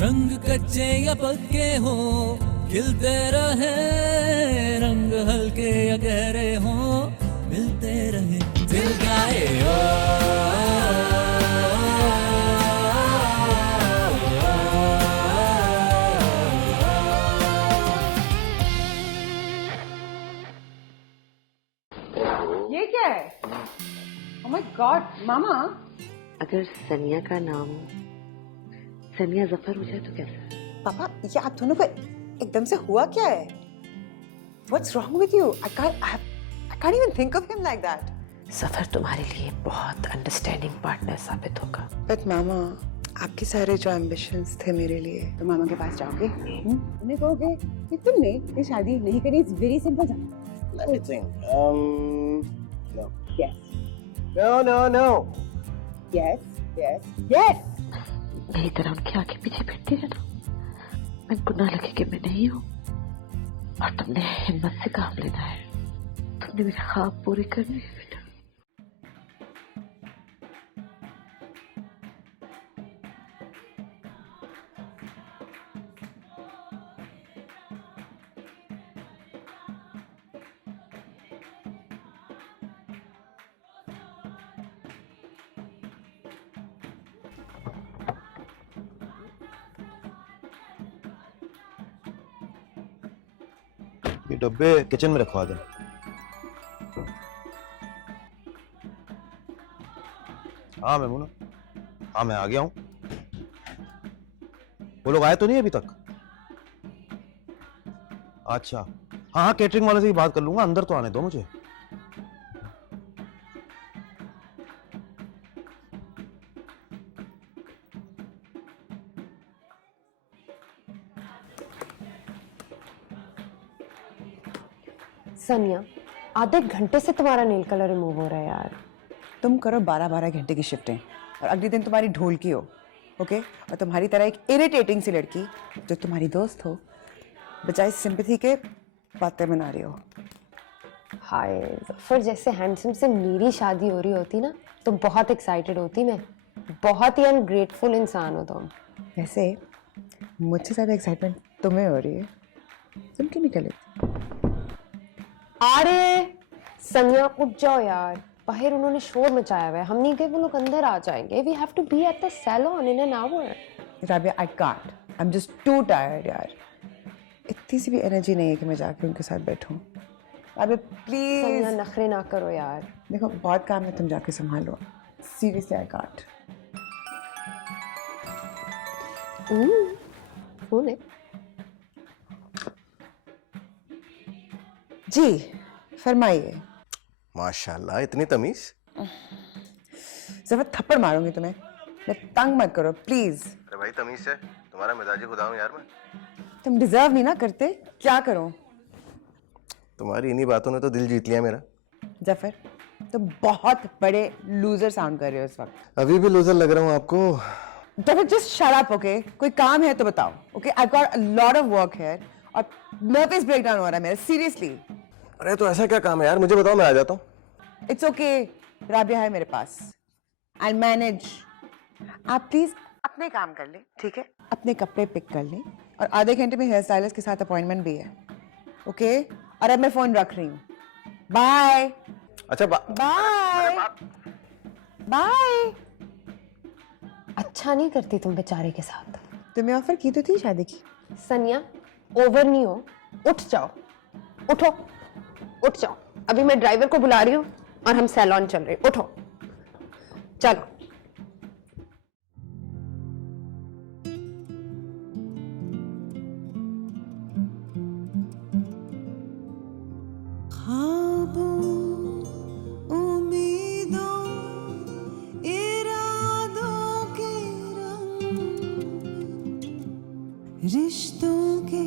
रंग कच्चे या पक्के हो खिलते रहे, रंग हल्के या गहरे हो मिलते रहे, दिल गाए ओ ये क्या है? Oh my God, मामा! अगर सनिया का नाम सनिया जफर हो जाए तो कैसा? पापा, ये आप दोनों को एकदम से हुआ क्या है? What's wrong with you? I can't even think of him like that. Zafar तुम्हारे लिए बहुत अंडरस्टैंडिंग पार्टनर साबित होगा। But मामा, आपके सारे जो ambitions थे मेरे लिए, तो मामा के पास जाओगे? उन्हें कहोगे कि तुमने ये शादी नहीं करी? It's very simple जाना। Let me think. No. Yes, No. yes, yes, yes. मेरी तरह उनके आगे पीछे फिरती रहना, उनको ना लगे कि मैं नहीं हूँ। और तुमने हिम्मत से काम लेना है, तुमने मेरे ख्वाब पूरे करने हैं बेटा। ये डब्बे किचन में रखवा दे। हाँ मैं हाँ मैं आ गया हूँ। वो लोग आए तो नहीं अभी तक? अच्छा हाँ, कैटरिंग वाले से ही बात कर लूंगा, अंदर तो आने दो मुझे। सनिया, आधे घंटे से तुम्हारा नेल कलर रिमूव हो रहा है यार। तुम करो 12-12 घंटे की शिफ्टें और अगले दिन तुम्हारी ढोल की हो, ओके? और तुम्हारी तरह एक इरिटेटिंग सी लड़की जो तुम्हारी दोस्त हो, बजाय सिंपैथी के बातें बना रही हो। हाय जफर, जैसे हैंडसम से मेरी शादी हो रही होती ना तो बहुत एक्साइटेड होती मैं। बहुत ही अनग्रेटफुल इंसान हो तुम। वैसे मुझसे ज़्यादा एक्साइटमेंट तुम्हें हो रही है, तुम क्यों निकले? अरे सनिया उठ जाओ यार, बाहर उन्होंने शोर मचाया हुआ है, हम नहीं गए वो लोग अंदर आ जाएंगे। We have to be at the salon in an hour. Rabia, I can't, I am just too tired यार। इतनी सी भी एनर्जी नहीं है कि मैं जाके उनके साथ बैठूं। राबिया प्लीज। सनिया नखरे ना करो यार। देखो बहुत काम है, तुम जाके संभालो। Seriously I can't. फोन है जी, फरमाइए। माशाल्लाह, इतनी तमीज। जरा थप्पड़ मारूंगी तुम्हें, मैं तंग मत करो प्लीज। अरे भाई तमीज से, तुम्हारा मिजाजी खुदा हूँ यार मैं। तुम डिजर्व नहीं ना करते, क्या करूं? तुम्हारी इन्हीं बातों ने तो दिल जीत लिया मेरा। जफर, तुम बहुत बड़े लूजर साउंड कर रहे हो इस वक्त। अभी भी लूजर लग रहा हूँ आपको? Zafar just shut up, okay? कोई काम है तो बताओ, okay? I got a lot of work here और नर्वस ब्रेकडाउन हो रहा है मेरा, सीरियसली। अरे तो ऐसा क्या काम है यार, मुझे बताओ, मैं आ जाता हूँ। इट्स ओके, राबिया है मेरे पास, आई मैनेज। आप प्लीज अपने काम कर ले, ठीक है? अपने कपड़े पिक कर ले और आधे घंटे में हेयर स्टाइलिस्ट के साथ अपॉइंटमेंट भी है, ओके? और अब मैं फोन रख रही हूँ, बाय। अच्छा बाय बाय। अच्छा नहीं करती तुम बेचारे के साथ। तुम्हें ऑफर की तो थी शादी की। सनिया ओवर नहीं हो, उठ जाओ, उठो, उठ जाओ। अभी मैं ड्राइवर को बुला रही हूँ और हम सैलून चल रहे हैं। उठो, चलो। रिश्तों के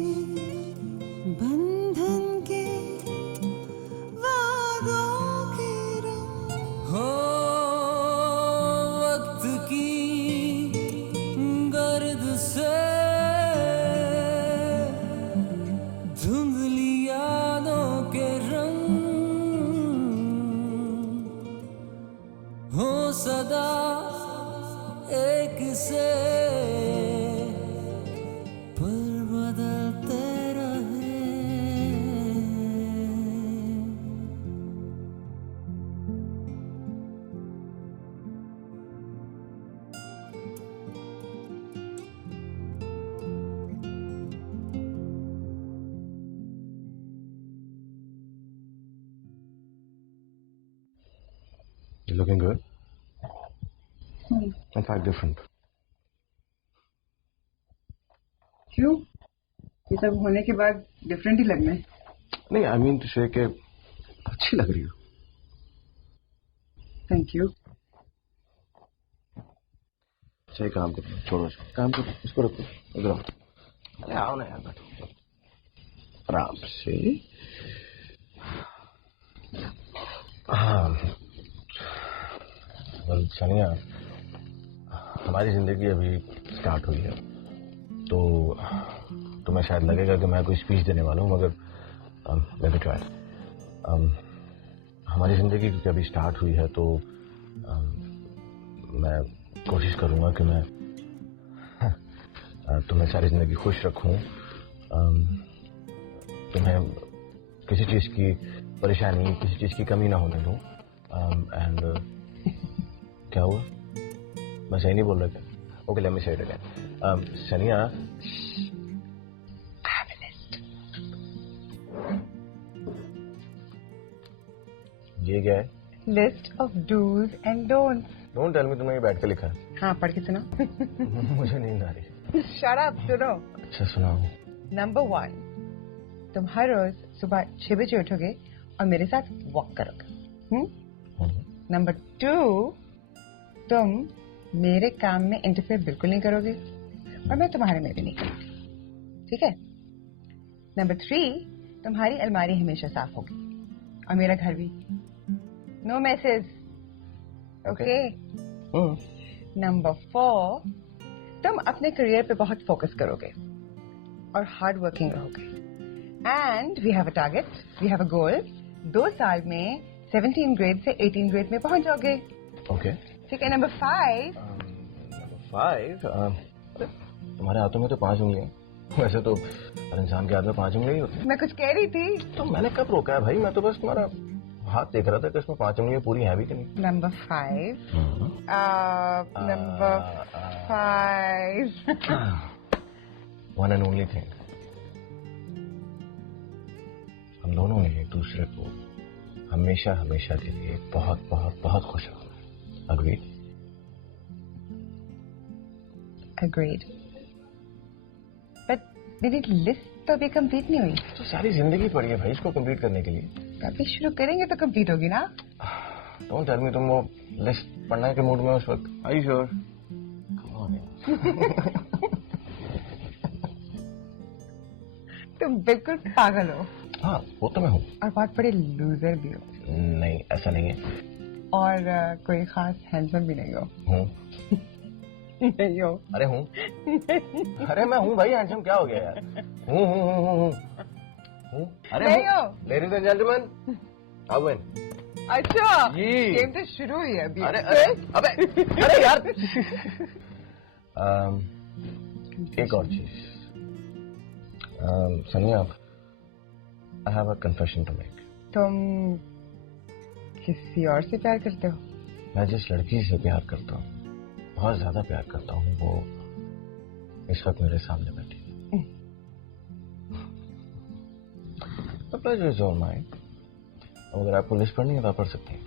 बंधन के वादों के रंग हो, वक्त की गर्द से धुंधली यादों के रंग हो, सदा एक से You're looking good. In fact, different. क्यों? ये सब होने के बाद डिफरेंट ही लगना है। नहीं, I mean to say कि अच्छी लग रही हो। Thank you. अच्छा एक काम करो, छोड़ो इसको, काम करो, इसको रखो, इधर आओ। अरे आओ ना यार, बैठो आराम से। हाँ, well, सनिया, हमारी जिंदगी अभी स्टार्ट हुई है, तो तुम्हें शायद लगेगा कि मैं कोई स्पीच देने वाला हूँ, मगर मैं भी ट्राई। हमारी जिंदगी क्योंकि अभी स्टार्ट हुई है, तो मैं कोशिश करूँगा कि मैं तुम्हें सारी जिंदगी खुश रखूँ, तुम्हें किसी चीज़ की परेशानी, किसी चीज़ की कमी ना होने दूँ। एंड क्या हुआ? मैं सही नहीं बोल रहा क्या? ओके, लेट मी से इट अगेन। सनिया, ये क्या है? List of dos and don'ts. Don't tell me तुमने ये बैठ के लिखा है। हाँ, पढ़ के सुना। मुझे नींद आ रही। शट अप, सुनो। अच्छा सुनाओ। नंबर 1, तुम हर रोज सुबह 6 बजे उठोगे और मेरे साथ वॉक करोगे। नंबर 2, तुम मेरे काम में इंटरफेयर बिल्कुल नहीं करोगे और मैं तुम्हारे में भी नहीं करूंगी, ठीक है? नंबर 3, तुम्हारी अलमारी हमेशा साफ होगी और मेरा घर भी। Know message, okay? नंबर 4, तुम अपने करियर पे बहुत फोकस करोगे और हार्ड वर्किंग रहोगे। And we have a target, we have a goal. 2 साल में 17 ग्रेड से 18 ग्रेड में पहुंच जाओगे। ओके, ठीक है? नंबर 5, तुम्हारे हाथों में तो 5 उंगलियां। वैसे तो हर इंसान के हाथ में 5 उंगलियां ही होती हैं। मैं कुछ कह रही थी। तो मैंने कब रोका है भाई? मैं तो बस तुम्हारा हाथ देख रहा था कि इसमें 5 उंगलियां पूरी हैं भी कि नहीं। Number 5, number 5, one and only thing, हम दोनों ने एक दूसरे को हमेशा हमेशा के लिए बहुत बहुत बहुत खुश रखना। अग्रीड? अग्रीड। बट मेरी लिस्ट तो अभी कंप्लीट नहीं हुई। तो सारी जिंदगी पड़ी है भाई इसको कंप्लीट करने के लिए। अभी शुरू करेंगे तो कंप्लीट होगी ना। डोंट टेल मी तुम वो लिस्ट पढ़ने के मूड में उस वक्त। Are you sure? तुम बिल्कुल पागल हो। हाँ, वो तो मैं हूँ। और बहुत बड़े लूजर भी हो। नहीं, ऐसा नहीं है। और कोई खास हैंडसम भी नहीं हो। हूँ? नहीं हो। अरे हूँ। अरे मैं हूँ भाई, हैंडसम क्या हो गया यार? हूँ। अरे नहीं हो। लेडीज एंड जेंटलमैन, अब अच्छा, ये गेम तो शुरू हुई है अभी। अरे यार। एक और चीज, सनिया, I have a confession to make. तुम किसी और से प्यार करते हो? मैं जिस लड़की से प्यार करता हूँ, बहुत ज्यादा प्यार करता हूँ, वो इस वक्त मेरे सामने बैठी है। The pleasure is all mine. अगर आपको लिस्ट पढ़नी है तो आप पढ़ सकते हैं।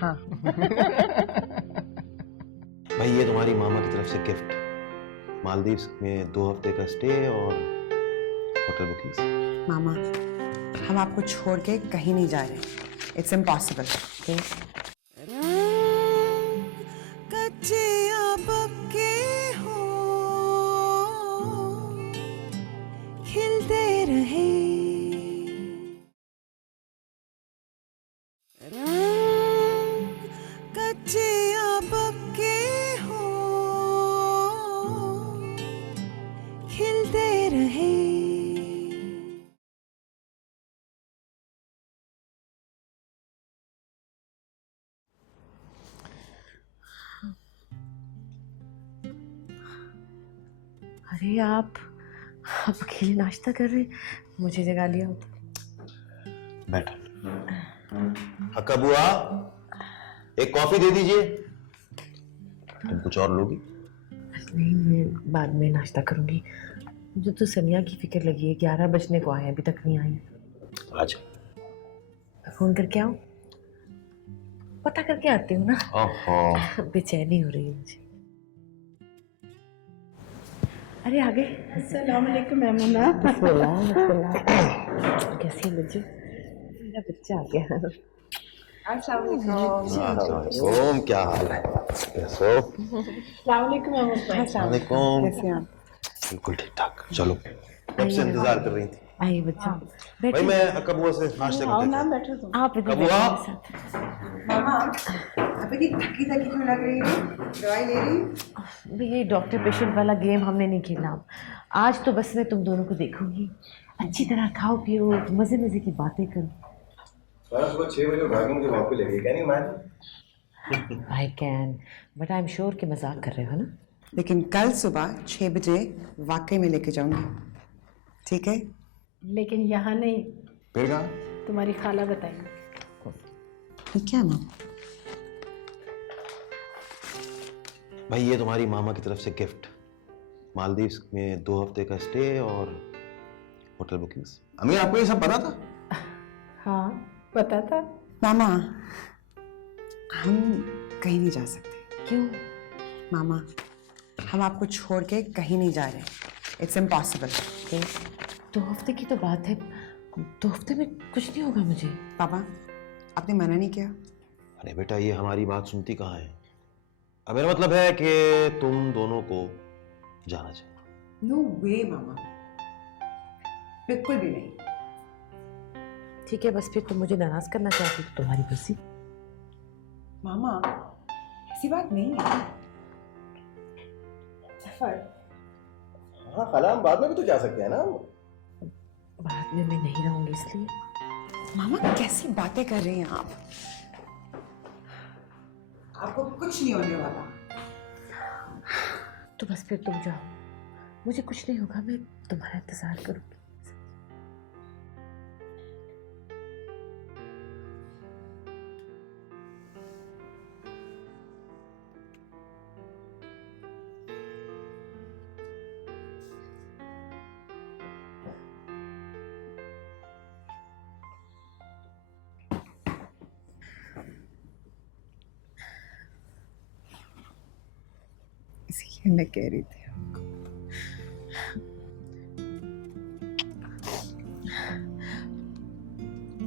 हाँ। भाई ये तुम्हारी मामा की तरफ से गिफ्ट, मालदीव्स में 2 हफ्ते का स्टे और होटल बुकिंग्स। मामा, हम आपको छोड़ के कहीं नहीं जा रहे। It's impossible. कच्चे पक्के हो, खिलते रहे कच्चे पक्के हो, खिलते रहे। अरे आप अकेले नाश्ता कर रहे, मुझे जगा लिया होता। बैठ। हक्का बुआ, एक कॉफी दे दीजिए। तुम कुछ और लोगी? नहीं, मैं बाद में नाश्ता करूंगी। मुझे तो सनिया की फिक्र लगी है। 11 बजने को आए, अभी तक नहीं आई। अच्छा, फोन करके आओ। पता करके आती हूँ ना। ओहो बेचैनी हो रही है मुझे। अरे आगे। अस्सलाम वालेकुम मैमुना। कैसी है बच्चे? मेरा बच्चा आ गया। वालेकुम, क्या हाल है? कैसे हो? अस्सलाम वालेकुम मैमुना। वालेकुम। कैसे हैं आप? बिल्कुल ठीक ठाक। चलो, कब से इंतजार कर रही थी? आइए बच्चा, भाई बैठो। मैं कबुआ से नाश्ते आओ करते ना थे। बैठो तुम। आप इधर कबुआ? बैठो मेरे साथ। मामा आप इतनी थकी थकी क्यों लग रही है? दवाई ले रही? भाई ये डॉक्टर पेशेंट वाला गेम हमने नहीं खेला। आज तो बस मैं तुम दोनों को देखूंगी। अच्छी तरह खाओ पियो, मजे मजे की बातें करो। सुबह 6 बजे उठा के मुझे वहाँ पे ले गई, क्या नहीं मैं? I can, but I am sure कि मजाक कर रहे हो ना। लेकिन कल सुबह 6 बजे वाकई में लेके जाऊंगी, ठीक है? लेकिन यहाँ नहीं, फिर कहाँ? तुम्हारी खाला बताएंगे। ठीक है मामा। भाई ये तुम्हारी मामा की तरफ से गिफ्ट, मालदीव्स में 2 हफ्ते का स्टे और होटल बुकिंग्स। अमीर आपको ये सब पता था? हाँ पता था। मामा हम कहीं नहीं जा सकते। क्यों? मामा हम आपको छोड़ के कहीं नहीं जा रहे। It's impossible. 2 हफ्ते की तो बात है, 2 हफ्ते में कुछ नहीं होगा मुझे। पापा आपने मना नहीं किया? अरे बेटा ये हमारी बात सुनती कहाँ है। अब मेरा मतलब है कि तुम दोनों को जाना चाहिए। नो वे मामा, बिल्कुल भी नहीं। ठीक है, बस फिर तुम मुझे नाराज करना चाहती हो, तुम्हारी मर्जी। मामा ऐसी बात नहीं है। सफर हाँ खाला, हम बाद में भी तो जा सकते हैं ना। बाद में मैं नहीं रहूंगी इसलिए। मामा कैसी बातें कर रही हैं आप? आपको कुछ नहीं होने वाला। तो बस फिर तुम जाओ, मुझे कुछ नहीं होगा, मैं तुम्हारा इंतजार करूंगी। इसीलिए मैं कह रही थी आपको।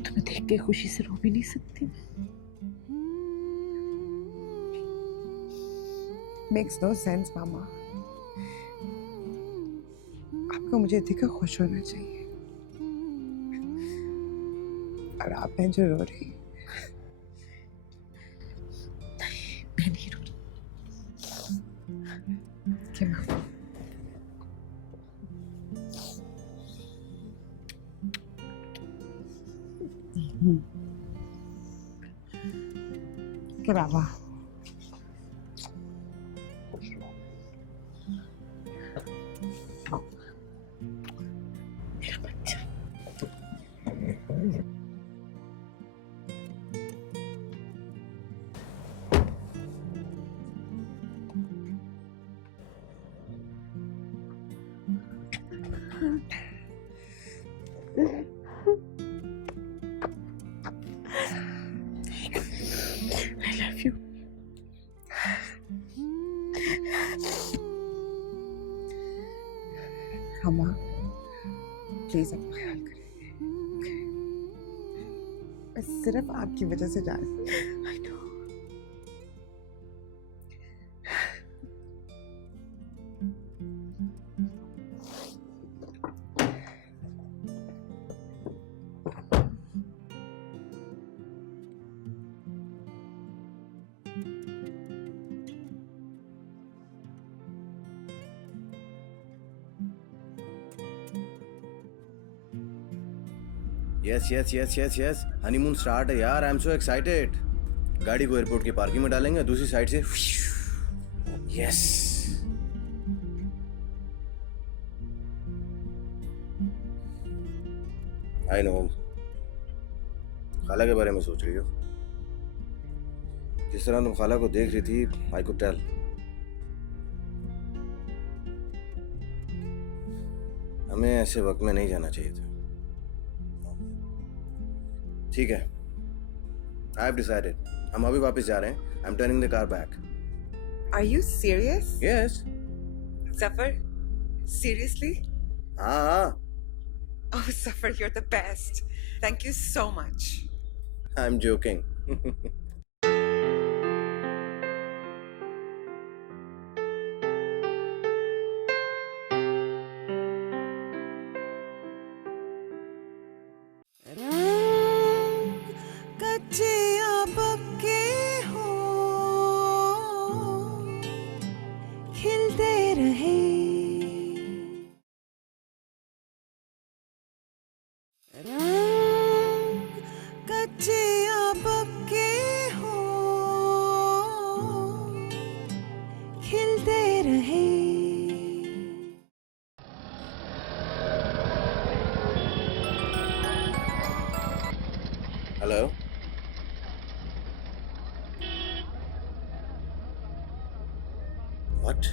तुम्हें देख के खुशी से रो भी नहीं सकती। मेक्स नो सेंस मामा। आपको मुझे देखकर खुश होना चाहिए, और आप हैं जो रो रही। मैं नहीं रो रही। क्या मामा? क्या बाबा? मेरा बच्चा। I love you. Mama please अपना ख्याल करें। मैं सिर्फ आपकी वजह से जा रही हूँ। I know. Yes yes yes yes yes honeymoon start है यार। I am so excited. गाड़ी को एयरपोर्ट की पार्किंग में डालेंगे, दूसरी साइड से यस। आई नो खाला के बारे में सोच रही हो। जिस तरह तुम खाला को देख रही थी, आई कुड टेल। हमें ऐसे वक्त में नहीं जाना चाहिए था। ठीक है, आई हैव डिसाइडेड, हम अभी वापस जा रहे हैं. I'm turning the car back. Are you serious? Yes. Zafar? Seriously? हाँ. Oh, Zafar, you're the best. Thank you so much. I'm joking. कच्चे या पक्के हो खिलते रहे कच्चे या पक्के हो खिलते रहे Hello. What?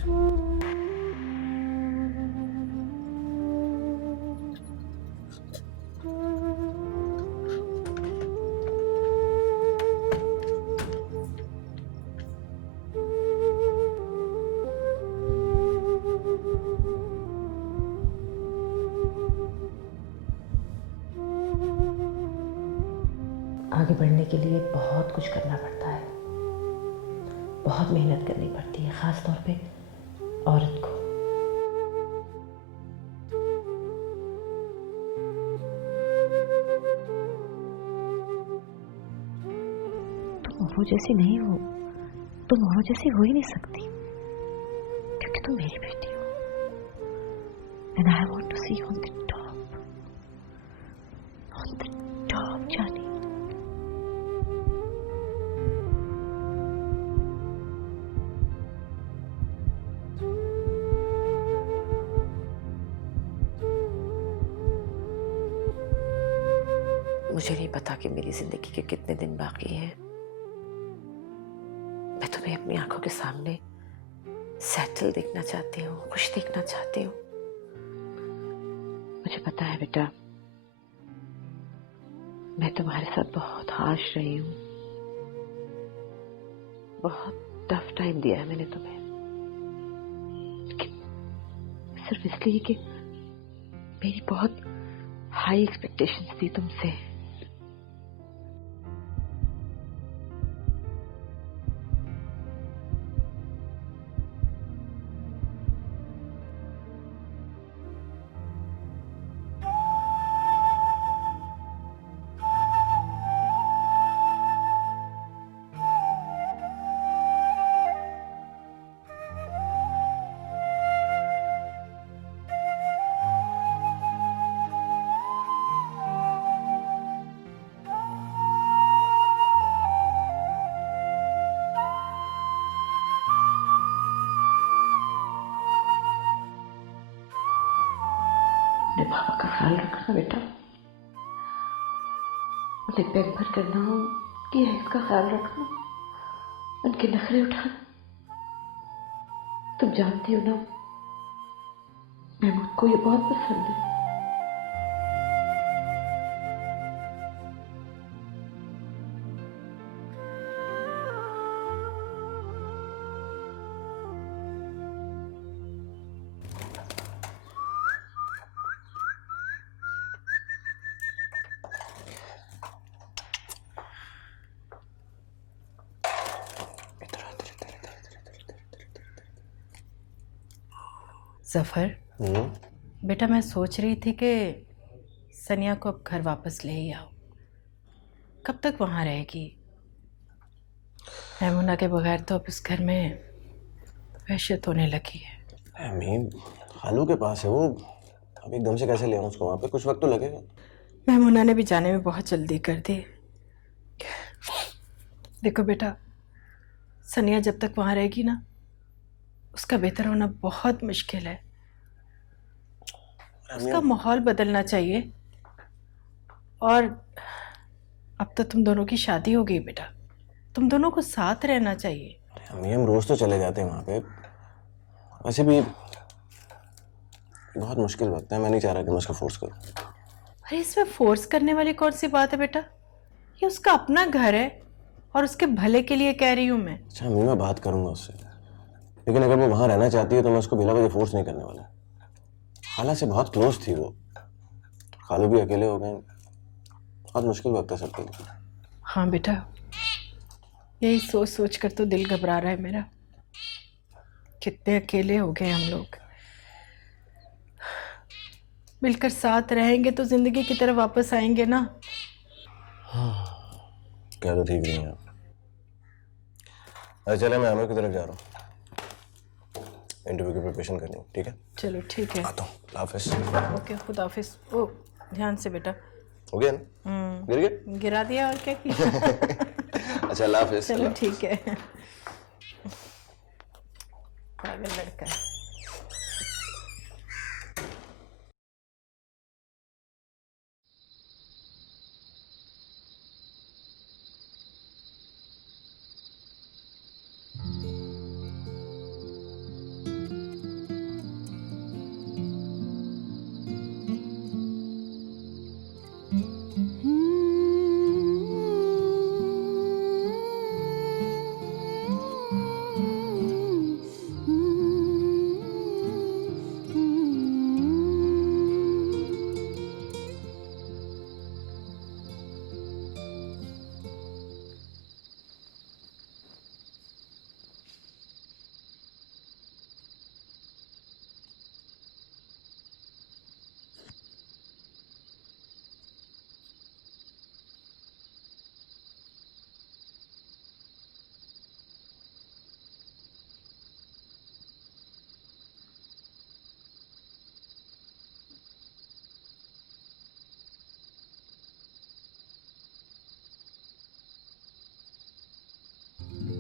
आगे बढ़ने के लिए बहुत कुछ करना पड़ता है, बहुत मेहनत करनी पड़ती है, ख़ास तौर पे औरत को। तुम वो जैसी नहीं हो, तुम वो जैसी हो ही नहीं सकती, क्योंकि तुम मेरी बेटी हो। And I want to see on the top जानी। मुझे नहीं पता कि मेरी जिंदगी के कितने दिन बाकी हैं। मैं तुम्हें अपनी आंखों के सामने सेटल देखना चाहती हूँ, खुश देखना चाहती हूँ। मुझे पता है बेटा, मैं तुम्हारे साथ बहुत हार्श रही हूँ, बहुत टफ टाइम दिया है मैंने तुम्हें, लेकिन सिर्फ इसलिए कि मेरी बहुत हाई एक्सपेक्टेशंस थी तुमसे। अपने पापा का ख्याल रखना बेटा, उन्हें पैम्पर करना, उनकी हेल्थ का ख्याल रखना, उनके नखरे उठाना। तुम जानती हो ना, महमूद को ये बहुत पसंद है। जफर, बेटा मैं सोच रही थी कि सनिया को अब घर वापस ले ही आओ। कब तक वहाँ रहेगी? मैमुना के बगैर तो अब इस घर में वहशत होने लगी है। अम्मी खालू के पास है वो, अब एकदम से कैसे ले आऊं उसको वहाँ पे? कुछ वक्त तो लगेगा। मैमुना ने भी जाने में बहुत जल्दी कर दी। देखो बेटा, सनिया जब तक वहाँ रहेगी ना, उसका बेहतर होना बहुत मुश्किल है। उसका माहौल बदलना चाहिए। और अब तो तुम दोनों की शादी हो गई बेटा, तुम दोनों को साथ रहना चाहिए। अम्मी हम रोज तो चले जाते हैं वहाँ पे, वैसे भी बहुत मुश्किल वक्त है, मैं नहीं चाह रहा कि मैं उसको फोर्स करूँ। अरे इसमें फोर्स करने वाली कौन सी बात है बेटा? ये उसका अपना घर है, और उसके भले के लिए कह रही हूँ मैं। अच्छा अम्मी, मैं बात करूंगा उससे, लेकिन अगर वो वहां रहना चाहती है तो मैं उसको बिना वजह फोर्स नहीं करने वाला। खाला से बहुत क्लोज थी वो, खालू भी अकेले हो गए, बहुत मुश्किल वक्त है सबके लिए। हाँ बेटा, यही सोच सोच कर तो दिल घबरा रहा है मेरा। कितने अकेले हो गए हम लोग। मिलकर साथ रहेंगे तो जिंदगी की तरफ वापस आएंगे ना। क्या तो ठीक नहीं है आप। अरे चले, मैं आमिर की तरफ जा रहा हूँ, इंटरव्यू की प्रिपरेशन करनी है। ठीक है, चलो ठीक है। आता हूँ। अल्लाह हाफिज। ओके, खुदा हाफिज। ओ ध्यान से बेटा। हो गया ना? गिर गए? गिरा दिया और क्या किया। अच्छा अल्लाह हाफिज। चलो ठीक है। पागल लड़का है।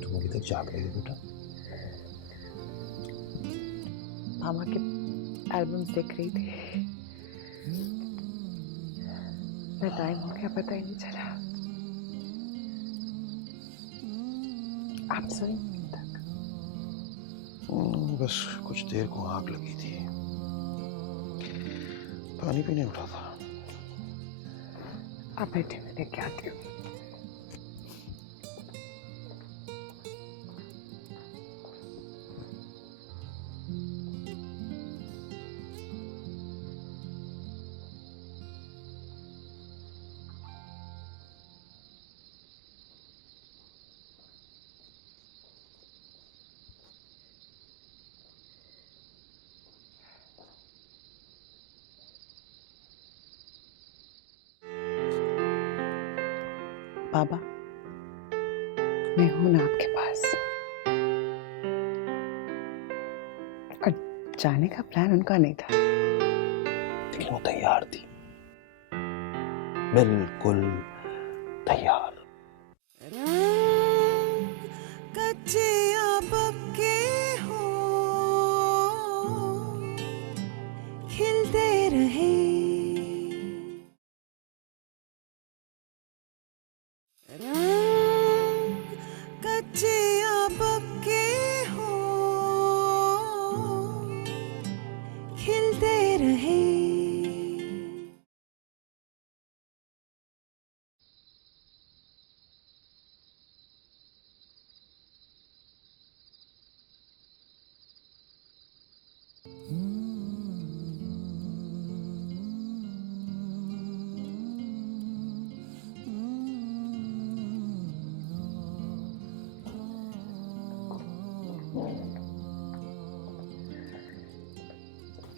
तुम अभी तक जाग रही हो बेटा? मामा के एल्बम्स देख रही थी। मैं टाइम हो गया पता ही नहीं चला। आप सोई नहीं तक? बस कुछ देर को आग लगी थी, पानी पीने उठा था। आप बैठे, मैं लेके आती हूँ। बाबा, मैं हूं ना आपके पास। और जाने का प्लान उनका नहीं था, लेकिन वो तैयार थी, बिल्कुल तैयार। कच्चे या पक्के हो, खिलते रहे। कच्चे या पक्के हो, खिलते रहे।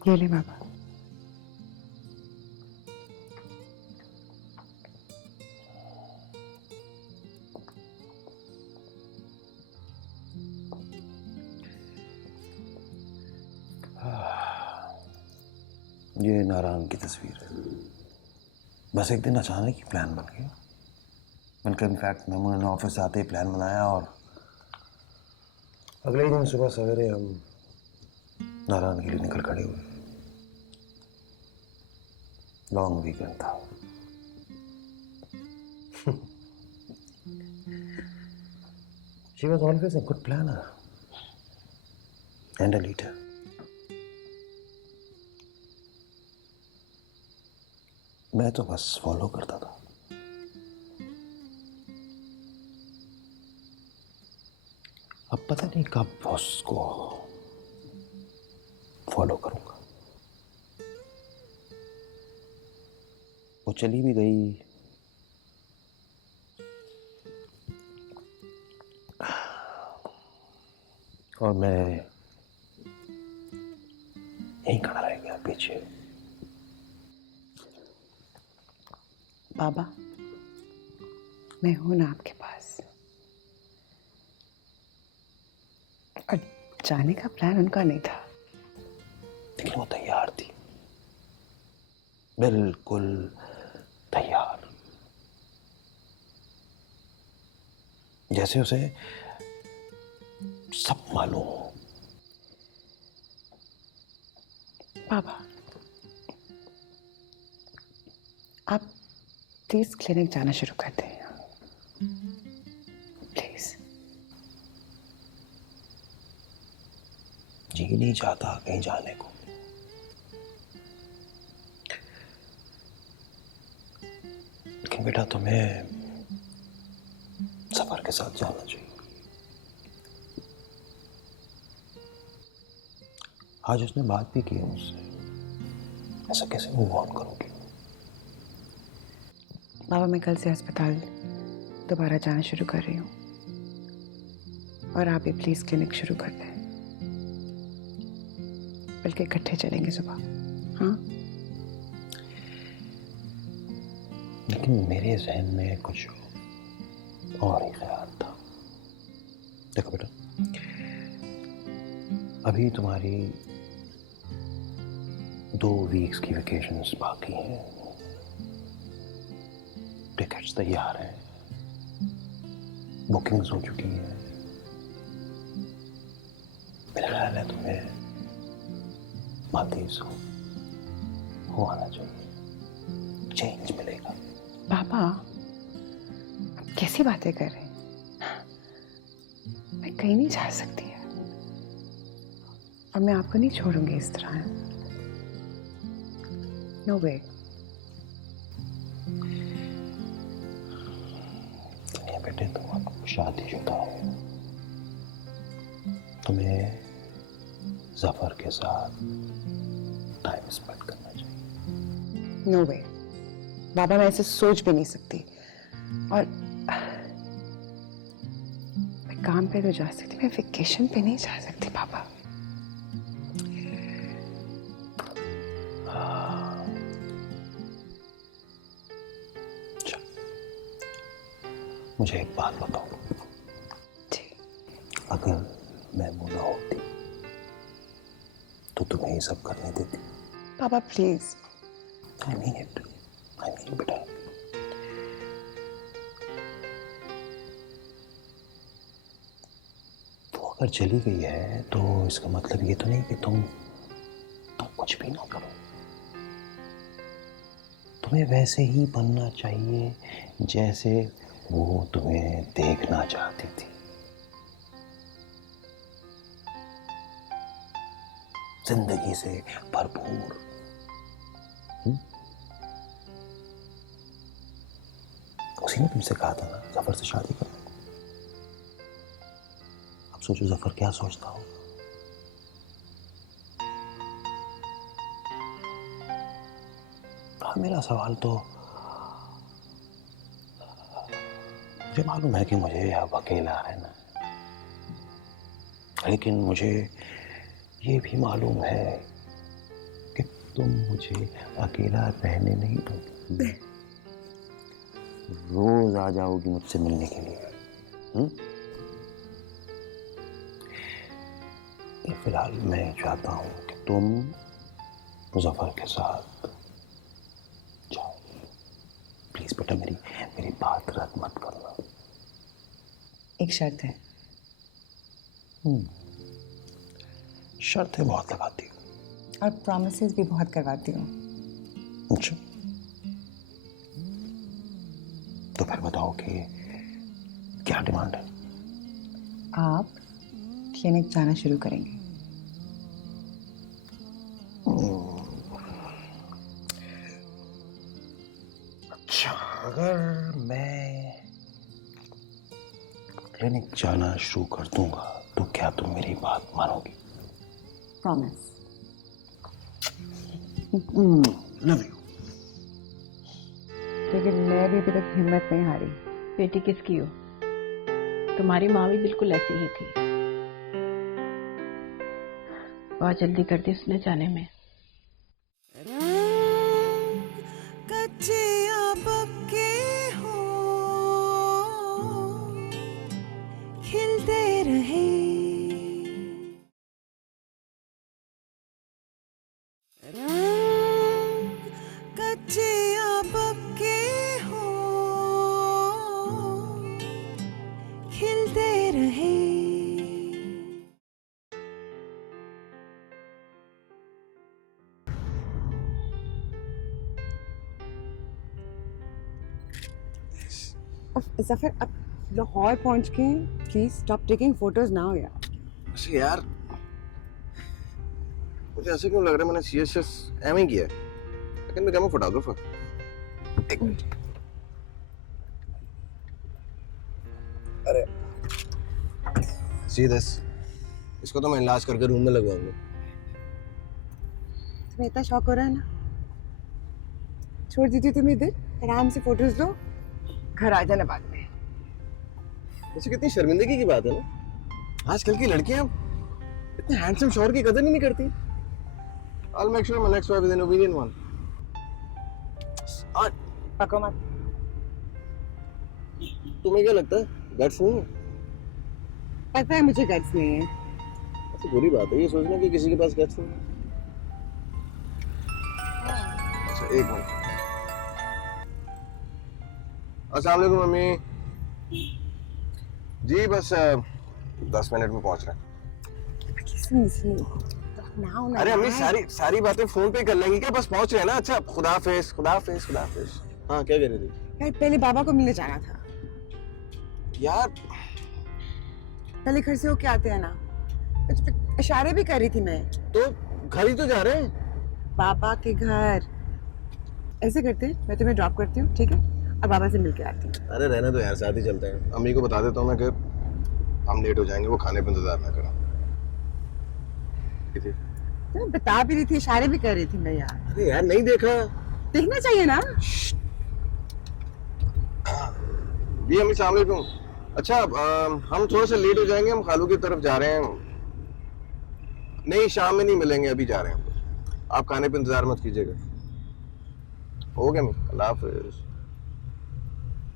ये ले बाबा। ये नारायण की तस्वीर है। बस एक दिन अचानक ही प्लान बन गया। मैंने इनफैक्ट मेमोन ने ऑफिस आते ही प्लान बनाया और अगले ही दिन सुबह सवेरे हम नारायण के लिए निकल खड़े हुए। लॉन्ग वीकेंड था। She was always a good planner and a leader. मैं तो बस फॉलो करता था। अब पता नहीं कब बॉस को फॉलो करूंगा। वो चली भी गई, और मैं यहीं खड़ा रह गया पीछे। बाबा, मैं हूं ना आपके पास। और जाने का प्लान उनका नहीं था। लेकिन वो तैयार थी, बिल्कुल तैयार, जैसे उसे सब मालूम हो। बाबा, आप प्लीज क्लिनिक जाना शुरू कर दें, प्लीज। जी नहीं चाहता कहीं जाने को। लेकिन बेटा, तुम्हें सफर के साथ जाना चाहिए। आज उसने बात भी की है मुझसे, ऐसा कैसे मूव ऑन करोगी? बाबा, मैं कल से अस्पताल दोबारा जाना शुरू कर रही हूँ, और आप भी प्लीज क्लिनिक शुरू कर दें। बल्कि इकट्ठे चलेंगे सुबह, हाँ? लेकिन मेरे जहन में कुछ और ही ख्याल था। देखो बेटा, अभी तुम्हारी 2 वीक्स की वेकेशंस बाकी हैं, टिकट्स तैयार हैं, बुकिंग्स हो चुकी हैं। मेरा ख्याल है तुम्हें मालदीव्स हो आना चाहिए, चेंज मिलेगा। बाबा, आप कैसी बातें कर रहे हैं? मैं कहीं नहीं जा सकती है, और मैं आपको नहीं छोड़ूंगी इस तरह। नो वे। बेटे, तुम अब शादीशुदा हो, तुम्हें जफर के साथ टाइम स्पेंड करना चाहिए। नो वे बाबा, मैं ऐसे सोच भी नहीं सकती। और मैं काम पे तो जा सकती, मैं वेकेशन पे नहीं जा सकती बाबा। मुझे एक बात बताओ, जी। अगर मैं मुना होती तो तुम्हें ये सब करने देती? बाबा please. I mean it, I mean बेटा। वो अगर चली गई है तो इसका मतलब ये तो नहीं कि तुम कुछ भी ना करो। तुम्हें वैसे ही बनना चाहिए जैसे वो तुम्हें देखना चाहती थी। जिंदगी से भरपूर। उसी ने तुमसे कहा था ना जफर से शादी करने को। अब सोचो जफर क्या सोचता हो। हाँ, मेरा सवाल तो, मुझे मालूम है कि मुझे अब अकेला रहना है, लेकिन मुझे ये भी मालूम है कि तुम मुझे अकेला रहने नहीं दोगी। रोज आ जाओगी मुझसे मिलने के लिए। फिलहाल मैं चाहता हूं कि तुम मुजफ्फर के साथ जाओ। प्लीज बेटा, मेरी बात रद्द मत करना। एक शर्त है। शर्तें बहुत लगाती हूँ और प्रॉमिसेस भी बहुत करवाती हूँ। अच्छा, तो फिर बताओ कि क्या डिमांड है? आप क्लिनिक जाना शुरू करेंगे। अच्छा, अगर मैं क्लिनिक जाना शुरू कर दूंगा तो क्या तुम मेरी बात मानोगी? प्रॉमिस। Love you. लेकिन मैं भी अभी तक हिम्मत नहीं हारी। बेटी किसकी हो? तुम्हारी माँ भी बिल्कुल ऐसी ही थी। बहुत जल्दी कर दी उसने जाने में। कच्चे या पक्के हो, खिलते रहे। कच्चे या पक्के हो, खिलते रहे। जफर अब लाहौर पहुंच के please stop taking photos now यार। ऐसे यार मुझे ऐसे क्यों लग रहा है मैंने सीएसएस एम ही किया है, लेकिन मैं फोटोग्राफर। एक मिनट। अरे सी दिस, इसको तो मैं इलाज करके रूम में लगवाऊंगा। तुम्हें इतना शौक हो रहा है ना, छोड़ दीजिए तुम इधर, आराम से फोटोज लो, घर आ जाना बाद में। वैसे कितनी शर्मिंदगी की बात है ना, आजकल की लड़कियां इतने हैंडसम शौहर की कदर ही नहीं करती। I'll make sure my next wife is an obedient one. और पको मत। तुम्हें क्या लगता है गट्स नहीं है? पता है मुझे गट्स नहीं है। ऐसी बुरी बात है ये सोचना कि किसी के पास गट्स नहीं है। अच्छा एक मिनट। अस्सलाम वालेकुम मम्मी जी, बस 10 मिनट में पहुंच रहे हैं। अरे अम्मी सारी बातें फोन पे कर लेंगी क्या, बस पहुंच रहे हैं ना। अच्छा खुदा हाफिज खुदा हाफिज खुदा हाफिज। हाँ क्या कह रही थी? यार पहले बाबा को मिलने जाना था यार। पहले घर से होके आते हैं ना, इशारे भी कर रही थी मैं। तो घर ही तो जा रहे हैं। बाबा के घर। ऐसे करते हैं, मैं तुम्हें ड्रॉप करती हूँ ठीक है, और बाबा से मिलके आती हूँ। अरे रहने दो यार, साथ ही चलते हैं। अम्मी को बता देता हूँ मैं कि हम लेट हो जाएंगे, वो खाने पे इंतजार ना करें। तो बता भी रही थी, इशारे भी कर रही थी मैं यार। अरे यार नहीं देखा, देखना चाहिए ना। जी अम्मी सलाम वालेकुम। अच्छा हम थोड़ा सा लेट हो जाएंगे, हम खालू की तरफ जा रहे हैं। नहीं शाम में नहीं मिलेंगे, अभी जा रहे हैं। आप खाने पे इंतजार मत कीजिएगा। हो गया अम्मी, अल्लाह हाफिज।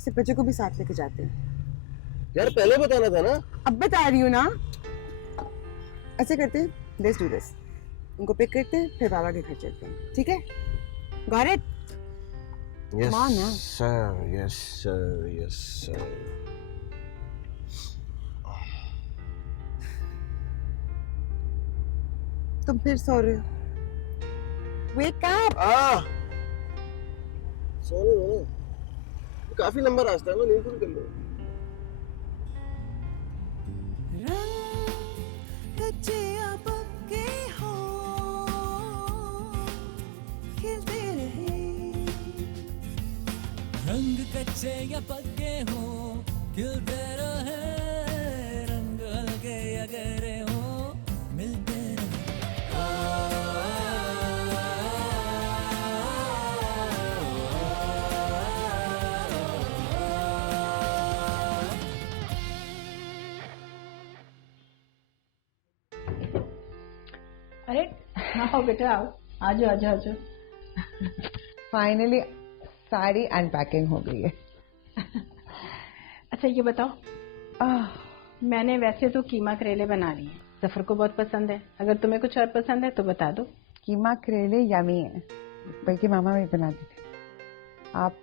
सिर्फ बच्चे को भी साथ लेके जाते हैं। यार पहले बताना था ना। अब बता रही हूँ ना। ऐसे करते हैं, लेट्स डू दिस। उनको पिक करते हैं, फिर बाबा के घर चलते हैं, ठीक है? Got it? Yes Come on now. Sir, yes sir, yes sir. तुम फिर सो रहे हो। Wake up! सोने दो ना, काफी लंबा रास्ता है, मैं नींद पूरी कर लूँ। कच्चे या पक्के हो, खिलते रहे। रंग कच्चे या पक्के हो, खिलते रहे। रंग हल्के या गहरे हो, मिलते रहे। अरे आओ बेटा आओ, आजो आजो आजो। फाइनली सारी अनपैकिंग हो गई है। अच्छा ये बताओ, मैंने वैसे तो कीमा करेले बना लिए हैं, जफर को बहुत पसंद है। अगर तुम्हें कुछ और पसंद है तो बता दो। कीमा करेले यमी है, बल्कि मामा भी बनाती थी। आप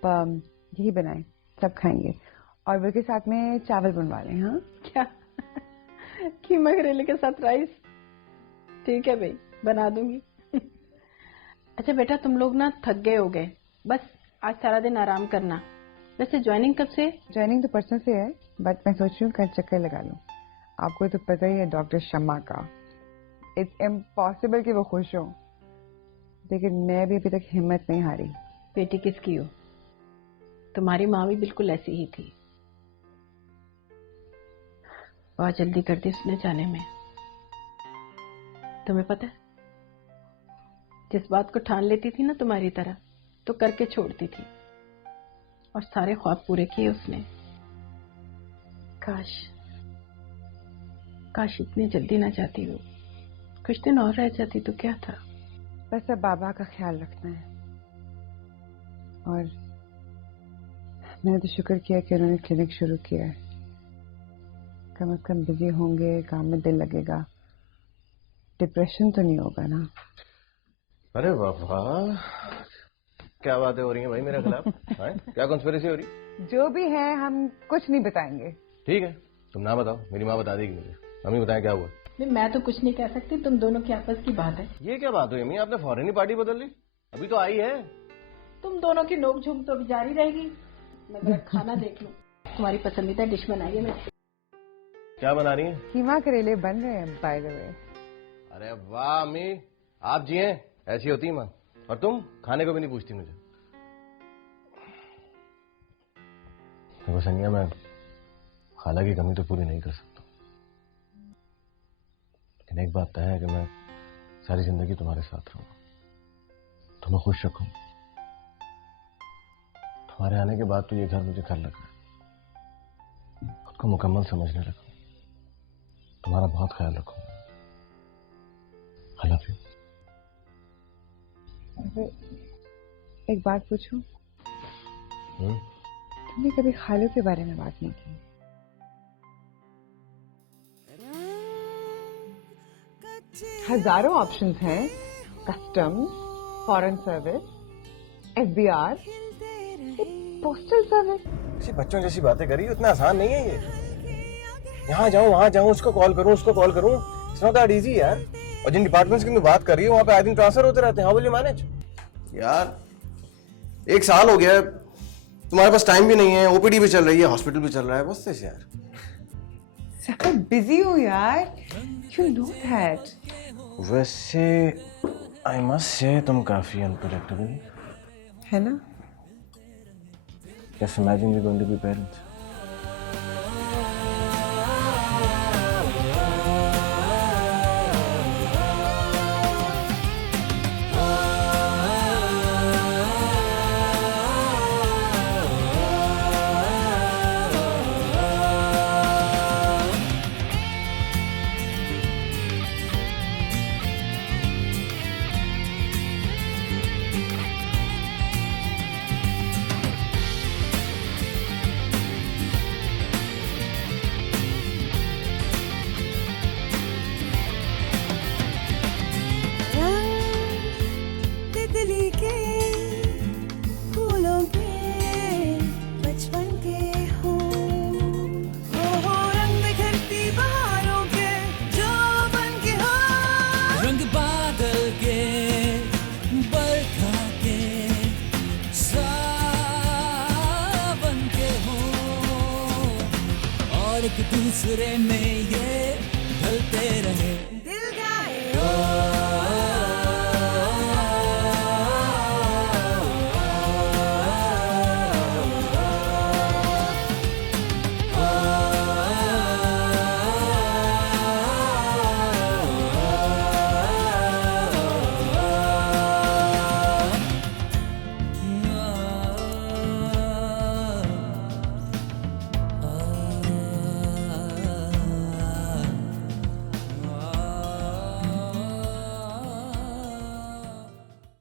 यही बनाएं, सब खाएंगे। और बल्कि साथ में चावल बनवा लें। हाँ क्या? कीमा करेले के साथ राइस? ठीक है भाई, बना दूंगी। अच्छा बेटा, तुम लोग ना थक गए हो गए, बस आज सारा दिन आराम करना। वैसे ज्वाइनिंग कब से? ज्वाइनिंग तो परसों से है, बट मैं सोच रही हूँ कल चक्कर लगा लूँ। आपको तो पता ही है डॉक्टर शम्मा का, इट्स इम्पॉसिबल कि वो खुश हो। लेकिन मैं भी अभी तक हिम्मत नहीं हारी। बेटी किसकी हो? तुम्हारी माँ भी बिल्कुल ऐसी ही थी। बहुत जल्दी कर दी उसने जाने में। तुम्हें पता है, जिस बात को ठान लेती थी ना तुम्हारी तरह, तो करके छोड़ती थी, और सारे ख्वाब पूरे किए उसने। काश काश इतनी जल्दी ना जाती वो, कुछ दिन और रह जाती तो क्या था। बस अब बाबा का ख्याल रखना है, और मैंने तो शुक्र किया कि उन्होंने क्लिनिक शुरू किया है। कम से कम बिजी होंगे, काम में दिल लगेगा, डिप्रेशन तो नहीं होगा ना। अरे वाह, क्या बातें हो रही हैं भाई मेरे खिलाफ? हैं? क्या कॉन्स्पिरेसी हो रही? जो भी है हम कुछ नहीं बताएंगे। ठीक है, तुम ना बताओ, मेरी माँ बता देगी मुझे। मम्मी बताएं क्या हुआ? नहीं, मैं तो कुछ नहीं कह सकती, तुम दोनों की आपस की बात है। ये क्या बात हुई अम्मी, आपने फॉरेन ही पार्टी बदल ली? अभी तो आई है। तुम दोनों की नोक झोंक तो अभी जारी रहेगी। मैं जरा खाना देख लूं, तुम्हारी पसंदीदा डिश बनाई है मैंने। क्या बना रही है? कीमा करेले बन रहे हैं बाय द वे। अरे वाह अम्मी, आप जिए, ऐसी होती माँ। और तुम खाने को भी नहीं पूछती मुझे। देखो संज्ञा, मैं खाला की कमी तो पूरी नहीं कर सकता, लेकिन एक बात तय है कि मैं सारी जिंदगी तुम्हारे साथ रहूंगा, तुम्हें खुश रखूं। तुम्हारे आने के बाद तो ये घर मुझे घर लगा है, खुद को मुकम्मल समझने लगा। तुम्हारा बहुत ख्याल रखूंगा। I love you। एक बात पूछूं? तुमने कभी खालू के बारे में बात नहीं की? हजारों ऑप्शंस हैं, custom, foreign service, FBI, postal service. किसी बच्चों जैसी बातें करी, इतना आसान नहीं है ये। यहाँ जाऊँ वहां जाऊँ, उसको कॉल करूँ उसको कॉल करूँ, इट्स नॉट दैट इजी यार। और जिन डिपार्टमेंट्स की तुम बात कर रही हो वहां पे आए दिन ट्रांसफर होते रहते हैं। How will you manage? यार 1 साल हो गया है, तुम्हारे पास टाइम भी नहीं है, ओपीडी भी चल रही है, हॉस्पिटल भी चल रहा है, बस this यार। सब बिजी हो यार, यू नो दैट। वैसे आई मस्ट से तुम काफी अनप्रेडिक्टेबल है ना? Just imagine we're going to be parents। तितली के फूलों पे बचपन के हो रंग बिखरती बहारों के जो बन के हो, रंग बादल के, बरखा के, सावन के हो, और एक दूसरे में ये ढलते रहे दिल गाए ओ